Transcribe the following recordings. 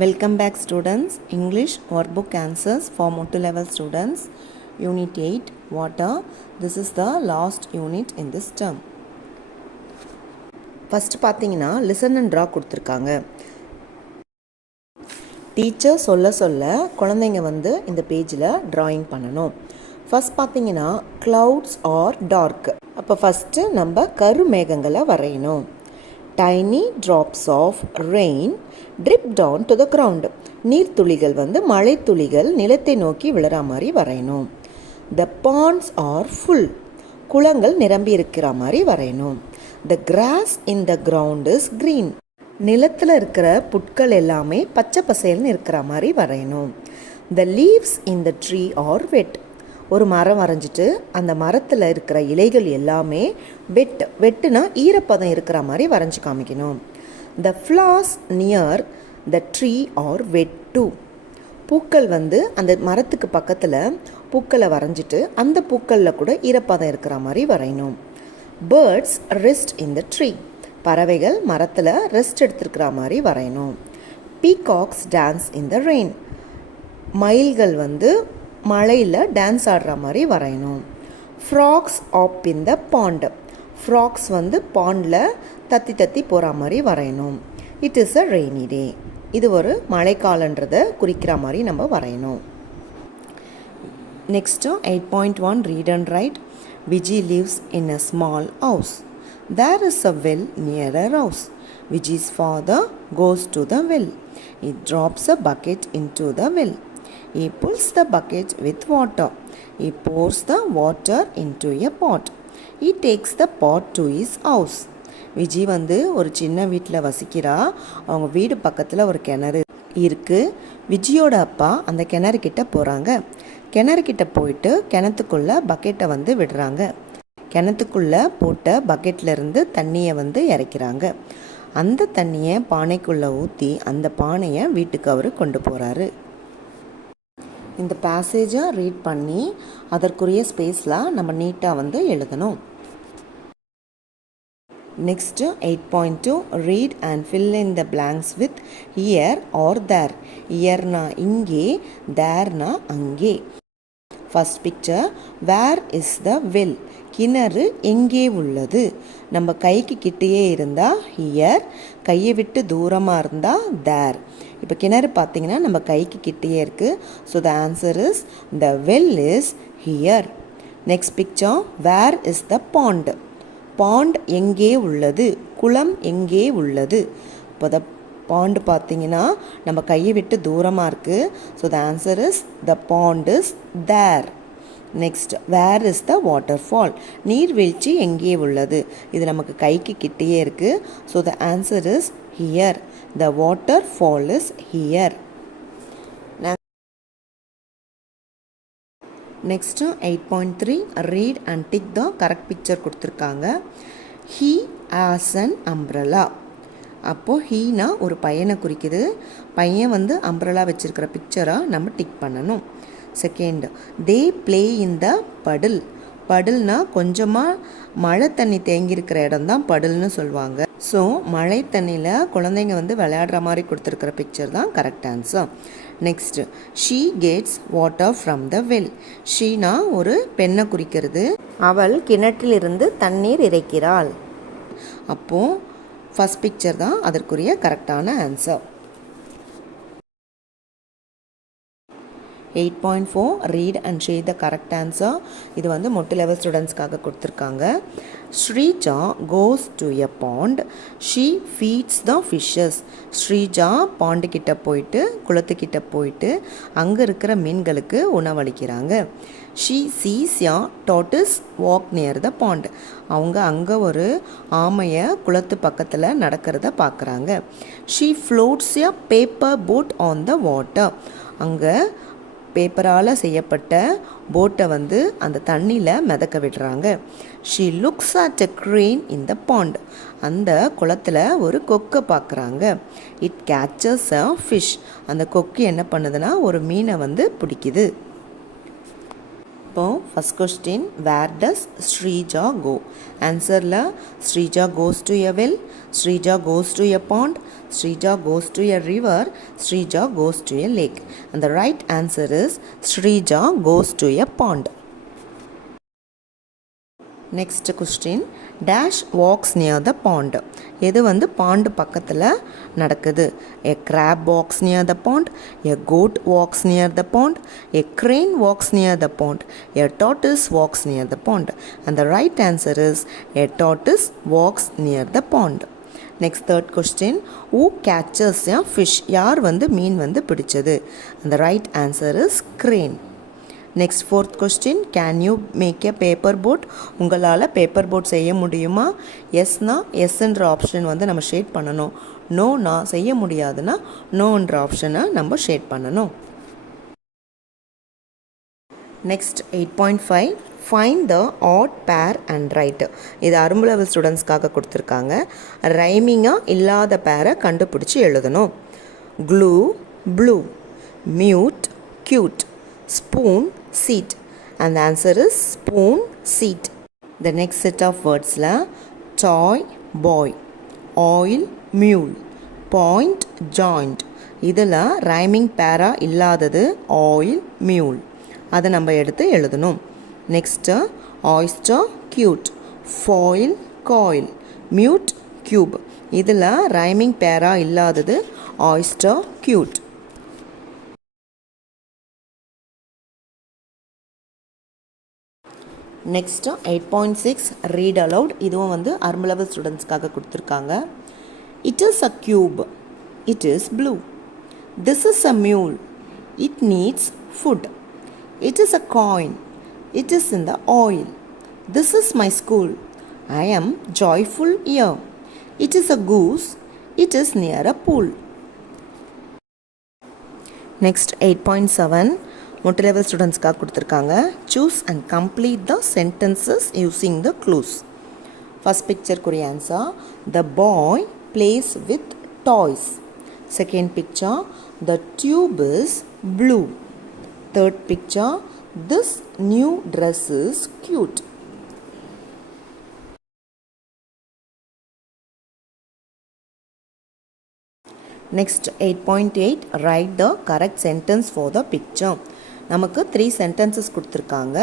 Welcome back students. English workbook answers for motor level students. Unit 8 Water. This is the last unit in this term. First பார்த்தீங்கன்னா listen and draw கொடுத்துருக்காங்க. Teacher சொல்ல குழந்தைங்க வந்து இந்த பேஜில் drawing பண்ணணும். First பார்த்தீங்கன்னா clouds or dark. அப்போ ஃபஸ்ட்டு நம்ம கருமேகங்களை வரையணும். Tiny drops of rain drip down to the ground. நீர்த்துளிகள் வந்து மழை துளிகள் நிலத்தை நோக்கி விழுற மாதிரி வரையணும். The ponds are full. குளங்கள் நிரம்பி இருக்கிற மாதிரி வரையணும். The grass in the ground is green. நிலத்தில் இருக்கிற புட்கள் எல்லாமே பச்சை பசேல்னு இருக்கிற மாதிரி வரையணும். The leaves in the tree are wet. ஒரு மரம் வரைஞ்சிட்டு அந்த மரத்தில் இருக்கிற இலைகள் எல்லாமே வெட்டுனா ஈரப்பதம் இருக்கிற மாதிரி வரைஞ்சி காமிக்கணும். The flowers near the tree are wet too. பூக்கள் வந்து அந்த மரத்துக்கு பக்கத்தில் பூக்களை வரைஞ்சிட்டு அந்த பூக்களில் கூட ஈரப்பதம் இருக்கிற மாதிரி வரையணும். Birds rest in the tree. பறவைகள் மரத்தில் ரெஸ்ட் எடுத்துருக்கிற மாதிரி வரையணும். Peacocks dance in the rain. மயில்கள் வந்து மழையில் டான்ஸ் ஆடுற மாதிரி வரையணும். Frogs hop in the pond. Frogs வந்து பாண்டில் தத்தி போகிற மாதிரி வரையணும். It is a rainy day. இது ஒரு மழைக்காலன்றதை குறிக்கிற மாதிரி நம்ம வரையணும். Next 8.1 read and write. Viji lives in a small house. There is a well near a house. Viji's father goes to the well. It drops a bucket into the well. He pulls the bucket with water. He pours the water into a pot. He takes the pot to his house. Viji வந்து ஒரு சின்ன வீட்டில் வசிக்கிறா. அவங்க வீடு பக்கத்தில் ஒரு கிணறு இருக்குது. விஜியோட அப்பா அந்த கிணறுக்கிட்ட போகிறாங்க. கிணறுக்கிட்ட போயிட்டு கிணத்துக்குள்ளே பக்கெட்டை வந்து விடுறாங்க. கிணத்துக்குள்ளே போட்ட பக்கெட்லேருந்து தண்ணியை வந்து இறைக்கிறாங்க. அந்த தண்ணியை பானைக்குள்ளே ஊற்றி அந்த பானையை வீட்டுக்கு அவர் கொண்டு போகிறாரு. இந்த பேசேஜை ரீட் பண்ணி அதற்குரிய ஸ்பேஸில் நம்ம நீட்டாக வந்து எழுதணும். Next 8.2 read and fill in the blanks with here are there. ஹியர்னா இங்கே, தேர்னா அங்கே. First picture, where is the well. கிணறு எங்கே உள்ளது. நம்ம கைக்கு கிட்டேயே இருந்தால் ஹியர், கையை விட்டு தூரமாக இருந்தால் தேர். இப்போ கிணறு பார்த்தீங்கன்னா நம்ம கைக்கு கிட்டேயே இருக்குது. So the answer is the well is here. Next picture, where is the pond. Pond எங்கே உள்ளது, குளம் எங்கே உள்ளது. இப்போ த பாண்ட் பார்த்தீங்கன்னா நம்ம கையை விட்டு தூரமாக இருக்குது. So the answer is the pond is there. Next, where is the waterfall. நீர்வீழ்ச்சி எங்கே உள்ளது. இது நமக்கு கைக்கு கிட்டேயே இருக்குது. So the answer is here. The waterfall is here. Next 8.3 read and tick the correct picture கொடுத்துருக்காங்க. He has an umbrella. அப்போது ஹீனா ஒரு பையனை குறிக்குது. பையன் வந்து அம்ப்ரலா வச்சுருக்கிற பிக்சராக நம்ம டிக் பண்ணணும். செகண்ட், தே ப்ளே இன் த படில். படில்னா கொஞ்சமாக மழை தண்ணி தேங்கியிருக்கிற இடம் தான் படில்னு சொல்லுவாங்க. ஸோ மழை தண்ணியில் குழந்தைங்க வந்து விளையாடுற மாதிரி கொடுத்துருக்கிற பிக்சர் தான் correct answer. Next, she gets water from the well. Sheena ஒரு பெண்ணை குறிக்கிறது. அவள் கிணற்றிலிருந்து தண்ணீர் இறைக்கிறாள். அப்போது ஃபர்ஸ்ட் பிக்சர் தான் அதற்குரிய கரெக்டான answer. 8.4 read and share the correct answer. இது வந்து மொட்டு லெவல் ஸ்டூடெண்ட்ஸ்க்காக கொடுத்துருக்காங்க. Sreeja goes to a pond. She feeds the fishes. Sreeja பாண்டுக்கிட்ட போயிட்டு குளத்துக்கிட்ட போயிட்டு அங்கே இருக்கிற மீன்களுக்கு உணவளிக்கிறாங்க. She sees a tortoise walk near the pond. அவங்க அங்கே ஒரு ஆமையை குளத்து பக்கத்தில் நடக்கிறத பார்க்குறாங்க. She floats a paper boat on the water. அங்கே பேப்பரால் செய்யப்பட்ட போட்டை வந்து அந்த தண்ணியில் மிதக்க விடுறாங்க. She looks at a crane in the pond. அந்த குளத்தில் ஒரு கொக்கை பார்க்குறாங்க. It catches a fish. அந்த கொக்கு என்ன பண்ணுதுன்னா ஒரு மீனை வந்து பிடிக்குது. இப்போ first question, where does Sreeja go? ஆன்சரில் Sreeja goes to a well, Sreeja goes to a pond, Sreeja goes to a river, Sreeja goes to a lake. And the right answer is Sreeja goes to a pond. Next question, dash walks near the pond. எது வந்து bond பக்கத்தில் நடக்குது? எ crab walks near the pond, a goat walks near the pond, a crane walks near the pond, a tortoise walks near the pond. And the right answer is a tortoise walks near the pond. Next third question, who catches a fish? யார் வந்து மீன் வந்து பிடிச்சது? And the right answer is crane. Next fourth question, can you make a paper boat? உங்களால் paper boat செய்ய முடியுமா? எஸ்னா எஸ்ன்ற option வந்து நம்ம shade பண்ணணும். நோனா செய்ய முடியாதுன்னா நோன்ற ஆப்ஷனை நம்ம ஷேட் பண்ணணும். நெக்ஸ்ட் 8.5, ஃபைண்ட் த ஆட் பேர் அண்ட் ரைட். இது அரும்பு லெவல் ஸ்டூடெண்ட்ஸ்க்காக கொடுத்துருக்காங்க. ரைமிங்காக இல்லாத பேரை கண்டுபிடிச்சி எழுதணும். Clue blue, mute cute, spoon seat, and the answer is spoon seat. The next set of words la toy boy, oil mule, point joint. இதெல்லா ரைமிங் பேரா இல்லாதது oil mule, அதை நம்ம எடுத்து எழுதணும். Next oyster cute, foil coil, mute cube. இதில் rhyming பேரா இல்லாதது oyster cute. Next 8.6, read aloud. இதுவும் வந்து அரும்பு லெவல் ஸ்டூடெண்ட்ஸ்க்காக கொடுத்துருக்காங்க. It is a cube, it is blue. This is a mule, it needs food. It is a coin, it is in the oil. This is my school, I am joyful year. It is a goose, it is near a pool. Next 8.7, மொட்டை level ஸ்டூடெண்ட்ஸ்க்காக கொடுத்துருக்காங்க. Choose and complete the sentences using the clues. First பிக்சருக்குரிய answer, the boy plays with toys. Second picture, the tube is blue. Third picture, this new dress is cute. Next 8.8, write the correct sentence for the picture. நமக்கு 3 sentences கொடுத்துருக்காங்க.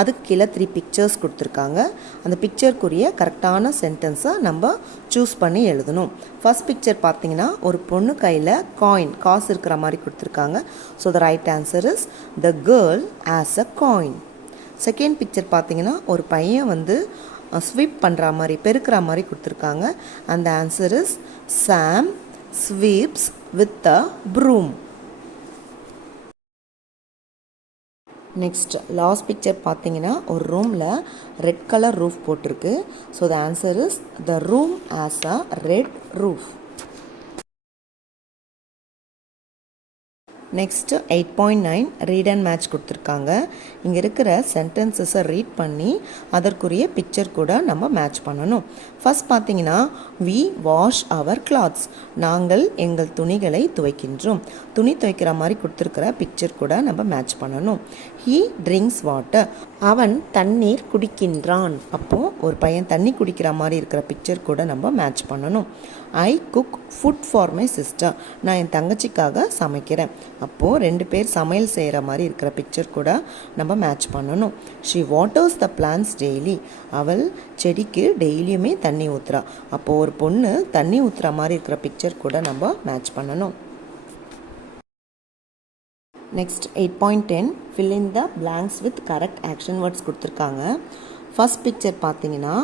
அதுக்கு கீழே 3 pictures கொடுத்துருக்காங்க. அந்த பிக்சருக்குரிய கரெக்டான சென்டென்ஸை நம்ம சூஸ் பண்ணி எழுதணும். ஃபர்ஸ்ட் பிக்சர் பார்த்தீங்கன்னா ஒரு பொண்ணு கையில் காயின், காசு இருக்கிற மாதிரி கொடுத்துருக்காங்க. So the right answer is the girl as a coin. Second picture பார்த்தீங்கன்னா ஒரு பையன் வந்து ஸ்வீப் பண்ணுற மாதிரி, பெருக்கிற மாதிரி கொடுத்துருக்காங்க. அந்த answer is Sam sweeps with a broom. Next last picture பார்த்தீங்கன்னா ஒரு ரூமில் ரெட் கலர் ரூஃப் போட்டிருக்கு. So the answer is the room as a red roof. Next 8.9, read and match கொடுத்துருக்காங்க. இங்கே இருக்கிற சென்டென்சஸை ரீட் பண்ணி அதற்குரிய பிக்சர் கூட நம்ம மேட்ச் பண்ணணும். ஃபர்ஸ்ட் பார்த்தீங்கன்னா, வி வாஷ் அவர் கிளாத்ஸ், நாங்கள் எங்கள் துணிகளை துவைக்கின்றோம். துணி துவைக்கிற மாதிரி கொடுத்துருக்கிற பிக்சர் கூட நம்ம மேட்ச் பண்ணணும். ஹீ ட்ரிங்க்ஸ் வாட்டர், அவன் தண்ணீர் குடிக்கின்றான். அப்போது ஒரு பையன் தண்ணி குடிக்கிற மாதிரி இருக்கிற பிக்சர் கூட நம்ம மேட்ச் பண்ணணும். ஐ cook food for my sister, நான் என் தங்கச்சிக்காக சமைக்கிறேன். அப்போது 2 பேர் சமையல் செய்கிற மாதிரி இருக்கிற பிக்சர் கூட நம்ம மேட்ச் பண்ணணும். She waters the plants daily, அவள் செடிக்கு டெய்லியுமே தண்ணி ஊற்றுறா. அப்போது ஒரு பொண்ணு தண்ணி ஊற்றுற மாதிரி இருக்கிற பிக்சர் கூட நம்ம மேட்ச் பண்ணணும். Next 8.10, fill in the blanks with correct action words கொடுத்துருக்காங்க. ஃபர்ஸ்ட் பிக்சர் பார்த்தீங்கன்னா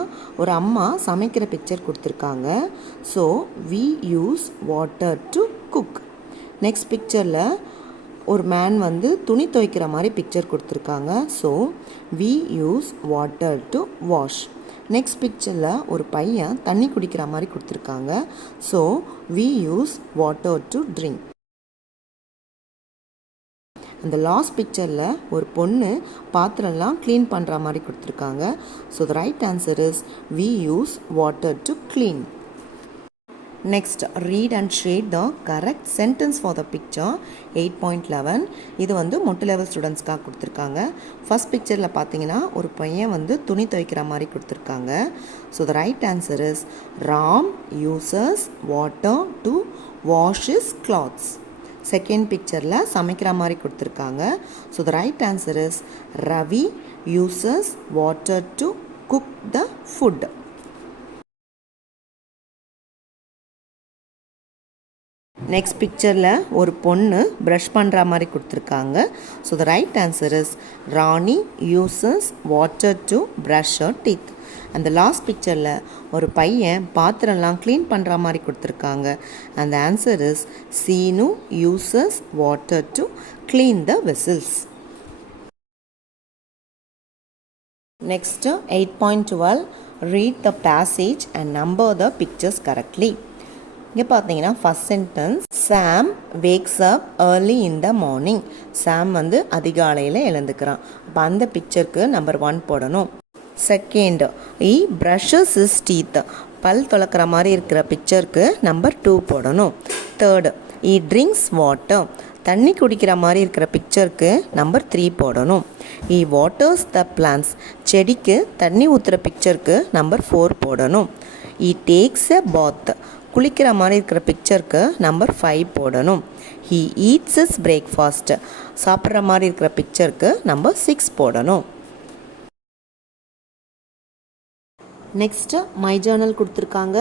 ஒரு அம்மா சமைக்கிற பிக்சர் கொடுத்துருக்காங்க. So we use water to cook. Next பிக்சரில் ஒரு மேன் வந்து துணி துவைக்கிற மாதிரி பிக்சர் கொடுத்துருக்காங்க. So we use water to wash. Next பிக்சரில் ஒரு பையன் தண்ணி குடிக்கிற மாதிரி கொடுத்துருக்காங்க. So we use water to drink. அந்த லாஸ்ட் பிக்சரில் ஒரு பொண்ணு பாத்திரம்லாம் க்ளீன் பண்ணுற மாதிரி கொடுத்துருக்காங்க. So the right answer is we use water to clean. Next, read and shade the correct sentence for the picture. 8.11 இது வந்து மொட்டு லெவல் ஸ்டூடெண்ட்ஸ்க்காக கொடுத்துருக்காங்க. ஃபர்ஸ்ட் பிக்சரில் பார்த்தீங்கன்னா ஒரு பையன் வந்து துணி துவைக்கிற மாதிரி கொடுத்துருக்காங்க. So the right answer is Ram uses water to wash his clothes. Second பிக்சரில் சமைக்கிற மாதிரி கொடுத்துருக்காங்க. So the right answer is Ravi uses water to cook the food. Next பிக்சரில் ஒரு பொண்ணு ப்ரஷ் பண்ணுற மாதிரி கொடுத்துருக்காங்க. So the right answer is Rani uses water to brush her teeth. அந்த லாஸ்ட் பிக்சரில் ஒரு பையன் பாத்திரம்லாம் க்ளீன் பண்ணுற மாதிரி கொடுத்துருக்காங்க. அந்த answer is Seenu uses water to clean the vessels. Next 8.12 read the passage and number the pictures correctly. இங்கே பார்த்தீங்கன்னா first sentence Sam wakes up early in the morning. Sam வந்து அதிகாலையில் எழுந்துக்கிறான். அப்போ அந்த பிக்சருக்கு நம்பர் 1 போடணும். Second he brushes his teeth. பல் துளக்கிற மாதிரி இருக்கிற பிக்சருக்கு நம்பர் 2 போடணும். Third he drinks water. தண்ணி குடிக்கிற மாதிரி இருக்கிற பிக்சருக்கு நம்பர் 3 போடணும். He waters the plants. செடிக்கு தண்ணி ஊற்றுற பிக்சருக்கு நம்பர் 4 போடணும். ஈ டேக்ஸ் எ பாத். குளிக்கிற மாதிரி இருக்கிற பிக்சருக்கு நம்பர் 5 போடணும். He eats is breakfast. சாப்பிட்ற மாதிரி இருக்கிற பிக்சருக்கு நம்பர் 6 போடணும். நெக்ஸ்ட்டு மை ஜேர்னல் கொடுத்துருக்காங்க.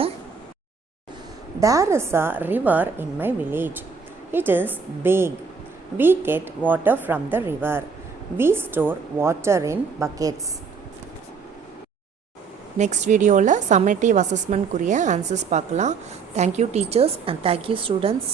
There is a river in my village. It is big. We get water from the river. We store water in buckets. Next வீடியோவில் summative அசஸ்மெண்ட்க்குரிய answers பார்க்கலாம். Thank you teachers and thank you students.